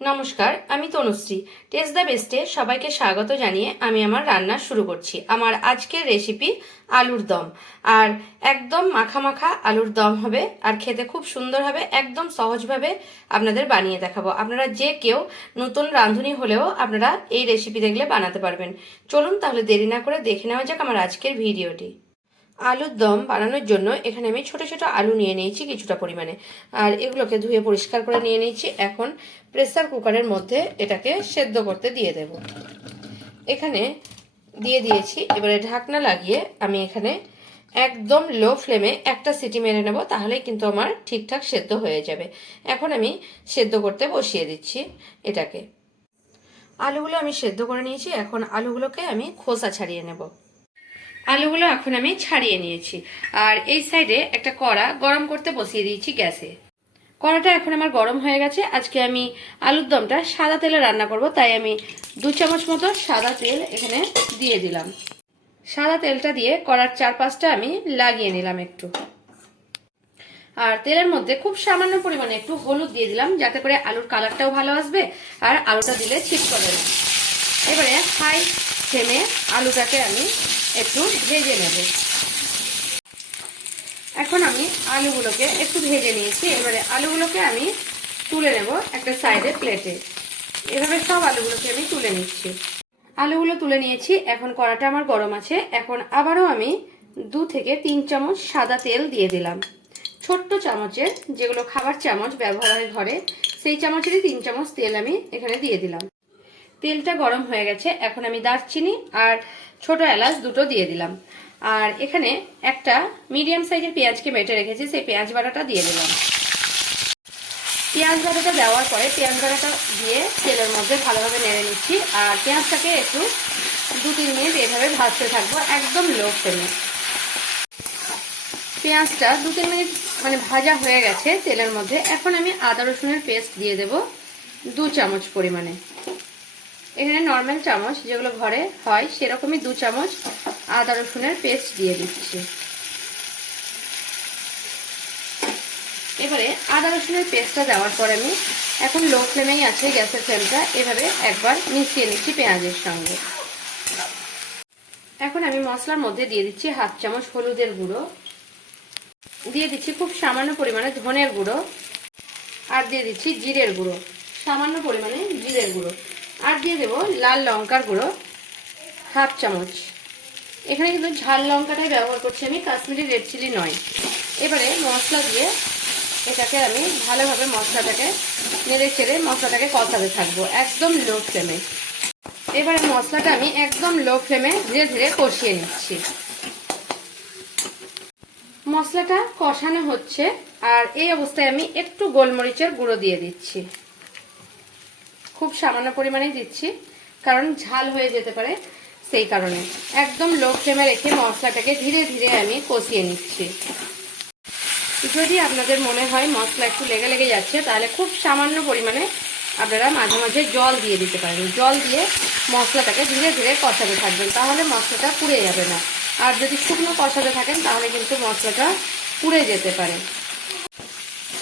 নমস্কার, আমি Tanushree. Test the বেস্টে সবাইকে স্বাগত জানিয়ে আমি আমার রান্না শুরু করছি। আমার আজকের রেসিপি আলুর দম। আর একদম মাখা মাখা আলুর দম হবে, আর খেতে খুব সুন্দর হবে, একদম সহজভাবে আপনাদের বানিয়ে দেখাবো। আপনারা যে কেউ নতুন রাঁধুনি হলেও আপনারা এই রেসিপি দেখলে বানাতে পারবেন। চলুন তাহলে দেরি না করে দেখে নেওয়া যাক আমার আজকের ভিডিওটি আলুর দম বানানোর জন্য এখানে আমি ছোট ছোট আলু নিয়ে নিয়েছি কিছুটা পরিমাণে। আর এগুলোকে ধুয়ে পরিষ্কার করে নিয়ে নিয়েছি। এখন প্রেসার কুকারের মধ্যে এটাকে সেদ্ধ করতে দিয়ে দেব। এখানে দিয়ে দিয়েছি। এবারে ঢাকনা লাগিয়ে আমি এখানে একদম লো ফ্লেমে একটা সিটি মেরে নেব তাহলে কিন্তু আমার ঠিকঠাক সেদ্ধ হয়ে যাবে। এখন আমি সেদ্ধ করতে বসিয়ে দিচ্ছি এটাকে। আলুগুলো আমি সেদ্ধ করে নিয়েছি। এখন আলুগুলোকে আমি খোসা ছাড়িয়ে নেব। আলুগুলো এখন আমি ছাড়িয়ে নিয়েছি। আর এই সাইডে একটা কড়া গরম করতে বসিয়ে দিয়েছি গ্যাসে। কড়াটা এখন আমার গরম হয়ে গেছে। আজকে আমি আলুর দমটা সাদা তেলে রান্না করব, তাই আমি দু চামচ মতো সাদা তেল এখানে দিয়ে দিলাম। সাদা তেলটা দিয়ে কড়ার চারপাশটা আমি লাগিয়ে নিলাম একটু। আর তেলের মধ্যে খুব সামান্য পরিমাণে একটু হলুদ দিয়ে দিলাম, যাতে করে আলুর কালারটাও ভালো আসবে আর আলুটা দিলে ছিটকবে না। এবারে হাই ফ্লেমে আলুটাকে আমি একটু ভেজে নেব। এখন আমি আলুগুলোকে একটু ভেজে নিয়েছি। এবারে আলুগুলোকে আমি তুলে নেব একটা সাইডে প্লেটে। এভাবে সব আলুগুলোকে আমি তুলে নিচ্ছি। আলুগুলো তুলে নিয়েছি। এখন কড়াটা আমার গরম আছে। এখন আবারও আমি দু থেকে তিন চামচ সাদা তেল দিয়ে দিলাম। ছোট্ট চামচের যেগুলো খাবার চামচ ব্যবহার হয় ঘরে, সেই চামচেরই তিন চামচ তেল আমি এখানে দিয়ে দিলাম। তেলটা গরম হয়ে গেছে। এখন আমি দারচিনি আর ছোট এলাচ দুটো দিয়ে দিলাম। আর এখানে একটা মিডিয়াম সাইজের পেঁয়াজকে বেটে রেখেছি, সেই পেঁয়াজ বাটাটা দিয়ে দিলাম। পেঁয়াজ বাটাটা দেওয়ার পরে পেঁয়াজ বাটাটা দিয়ে তেলের মধ্যে ভালোভাবে নেড়ে নিচ্ছি। আর পেঁয়াজটাকে একটু দু তিন মিনিট এভাবে ভাজতে থাকব, একদম লো ফ্লেমে। পেঁয়াজটা দু তিন মিনিট মানে ভাজা হয়ে গেছে তেলের মধ্যে। এখন আমি আদা রসুনের পেস্ট দিয়ে দেব দু চামচ পরিমাণে। এখানে নর্মাল চামচ যেগুলো ঘরে হয়, সেরকমই দু চামচ আদা রসুনের পেস্ট দিয়ে দিচ্ছি। এবারে আদা রসুনের পেস্টটা দেওয়ার পর আমি এখন লো ফ্লেমেই আছে গ্যাসের ফ্লেমটা এভাবে একবার মিশিয়ে নিচ্ছি পেঁয়াজের সঙ্গে। এখন আমি মশলার মধ্যে দিয়ে দিচ্ছি হাফ চামচ হলুদের গুঁড়ো। দিয়ে দিচ্ছি খুব সামান্য পরিমাণে ধনের গুঁড়ো। আর দিয়ে দিচ্ছি জিরের গুঁড়ো। সামান্য পরিমাণে জিরের গুঁড়ো। আর দিয়ে দেবো লাল লঙ্কার গুঁড়ো, হাফ চামচ। এখানে কিন্তু ঝাল লঙ্কাটাই ব্যবহার করছি আমি, কাশ্মীরি রেড চিলি নয়। এবারে মশলা দিয়ে এটাকে আমি ভালোভাবে মশলাটাকে, নেড়ে ছেড়ে মশলাটাকে কষাতে থাকব, একদম লো ফ্লেমে এবারে মশলাটা আমি একদম লো ফ্লেমে ধীরে ধীরে কষিয়ে নিচ্ছি। মশলাটা কষানো হচ্ছে, আর এই অবস্থায় আমি একটু গোলমরিচের গুঁড়ো দিয়ে দিচ্ছি। খুব সামান্য পরিমাণেই দিচ্ছি, কারণ ঝাল হয়ে যেতে পারে সেই কারণে। একদম লো ফ্লেমে রেখে মশলাটাকে ধীরে ধীরে আমি কষিয়ে নিচ্ছি। যদি আপনাদের মনে হয় মশলা একটু লেগে লেগে যাচ্ছে, তাহলে খুব সামান্য পরিমাণে আপনারা মাঝে মাঝে জল দিয়ে দিতে পারেন। জল দিয়ে মশলাটাকে ধীরে ধীরে কষাতে থাকবেন, তাহলে মশলাটা পুড়ে যাবে না। আর যদি শুকনো কষাতে থাকেন, তাহলে কিন্তু মশলাটা পুড়ে যেতে পারে।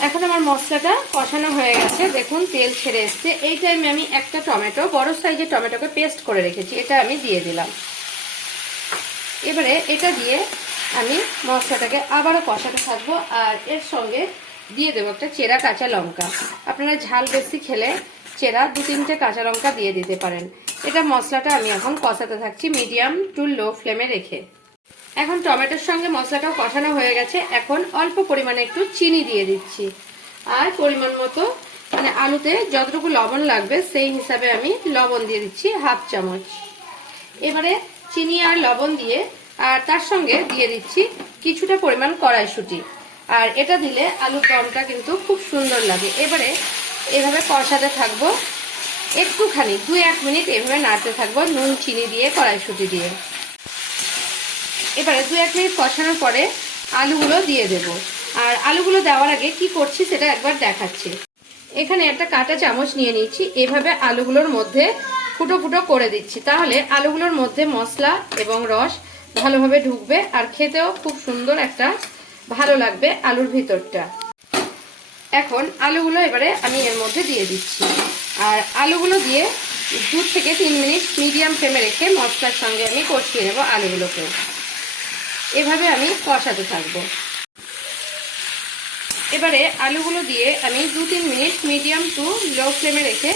এখন আমার মশলাটা কষানো হয়ে গেছে। দেখুন, তেল ছেড়ে এসছে। এই টাইমে আমি একটা টমেটো, বড় সাইজের টমেটোকে পেস্ট করে রেখেছি। এটা আমি দিয়ে দিলাম। এবারে এটা দিয়ে আমি মশলাটাকে আবারও কষাতে থাকব আর এর সঙ্গে দিয়ে দেবো একটা চেরা কাঁচা লঙ্কা। আপনারা ঝাল বেশি খেলে চেরা দু তিনটে কাঁচা লঙ্কা দিয়ে দিতে পারেন। এটা মশলাটা আমি এখন কষাতে থাকছি মিডিয়াম টু লো ফ্লেমে রেখে। এখন টমেটোর সঙ্গে মশলাটাও কষানো হয়ে গেছে। এখন অল্প পরিমাণে একটু চিনি দিয়ে দিচ্ছি। আর পরিমাণ মতো মানে আলুতে যতটুকু লবণ লাগবে, সেই হিসাবে আমি লবণ দিয়ে দিচ্ছি হাফ চামচ। এবারে চিনি আর লবণ দিয়ে, আর তার সঙ্গে দিয়ে দিচ্ছি কিছুটা পরিমাণ কড়াইশুটি। আর এটা দিলে আলুর দমটা কিন্তু খুব সুন্দর লাগে। এবারে এভাবে কষাতে থাকব। একটুখানি দু এক মিনিট এভাবে নাড়তে থাকব নুন, চিনি দিয়ে কড়াইশুটি দিয়ে। এবারে দু এক মিনিট কষানোর পরে আলুগুলো দিয়ে দেব। আর আলুগুলো দেওয়ার আগে কি করছি সেটা একবার দেখাচ্ছি। এখানে একটা কাঁটা চামচ নিয়ে নিয়েছি, এভাবে আলুগুলোর মধ্যে ফুটো ফুটো করে দিচ্ছি। তাহলে আলুগুলোর মধ্যে মশলা এবং রস ভালোভাবে ঢুকবে আর খেতেও খুব সুন্দর একটা ভালো লাগবে আলুর ভিতরটা। এখন আলুগুলো এবারে আমি এর মধ্যে দিয়ে দিচ্ছি। আর আলুগুলো দিয়ে দু থেকে তিন মিনিট মিডিয়াম ফ্লেমে রেখে মশলার সঙ্গে আমি কষিয়ে নেব আলুগুলোকেও। এভাবে আমি কষাতে থাকব। এবারে আলুগুলো দিয়ে আমি দু তিন মিনিট মিডিয়াম টু লো ফ্লেমে রেখে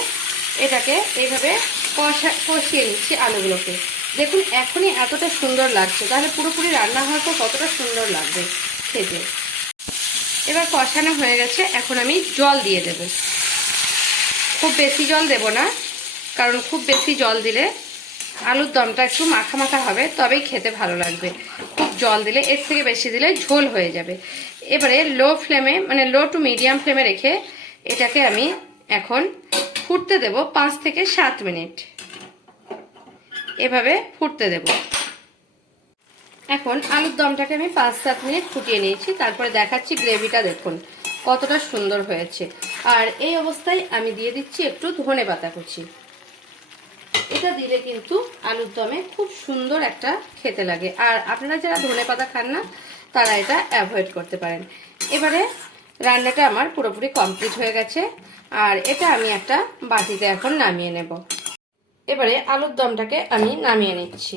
এটাকে এইভাবে কষা, কষিয়ে নিচ্ছি আলুগুলোকে। দেখুন, এখনই এতটা সুন্দর লাগছে। তাহলে পুরোপুরি রান্না হওয়ার পর কতটা সুন্দর লাগবে খেতে। এবার কষানো হয়ে গেছে, এখন আমি জল দিয়ে দেব। খুব বেশি জল দেব না, কারণ খুব বেশি জল দিলে আলুর দমটা একটু মাখা মাখা হবে, তবেই খেতে ভালো লাগবে। খুব জল দিলে, এর থেকে বেশি দিলে ঝোল হয়ে যাবে। এবারে লো ফ্লেমে মানে লো টু মিডিয়াম ফ্লেমে রেখে এটাকে আমি এখন ফুটতে দেব পাঁচ থেকে সাত মিনিট। এভাবে ফুটতে দেব। এখন আলুর দমটাকে আমি পাঁচ সাত মিনিট ফুটিয়ে নিয়েছি, তারপরে দেখাচ্ছি গ্রেভিটা দেখুন, কতটা সুন্দর হয়েছে। আর এই অবস্থায় আমি দিয়ে দিচ্ছি একটু ধনে পাতা কুচি। এটা দিলে কিন্তু আলুর দমে খুব সুন্দর একটা খেতে লাগে। আর আপনারা যারা ধনে পাতা খান না, তারা এটা অ্যাভয়েড করতে পারেন। এবারে রান্নাটা আমার পুরোপুরি কমপ্লিট হয়ে গেছে। আর এটা আমি একটা বাটিতে এখন নামিয়ে নেব। এবারে আলুর দমটাকে আমি নামিয়ে নিচ্ছি।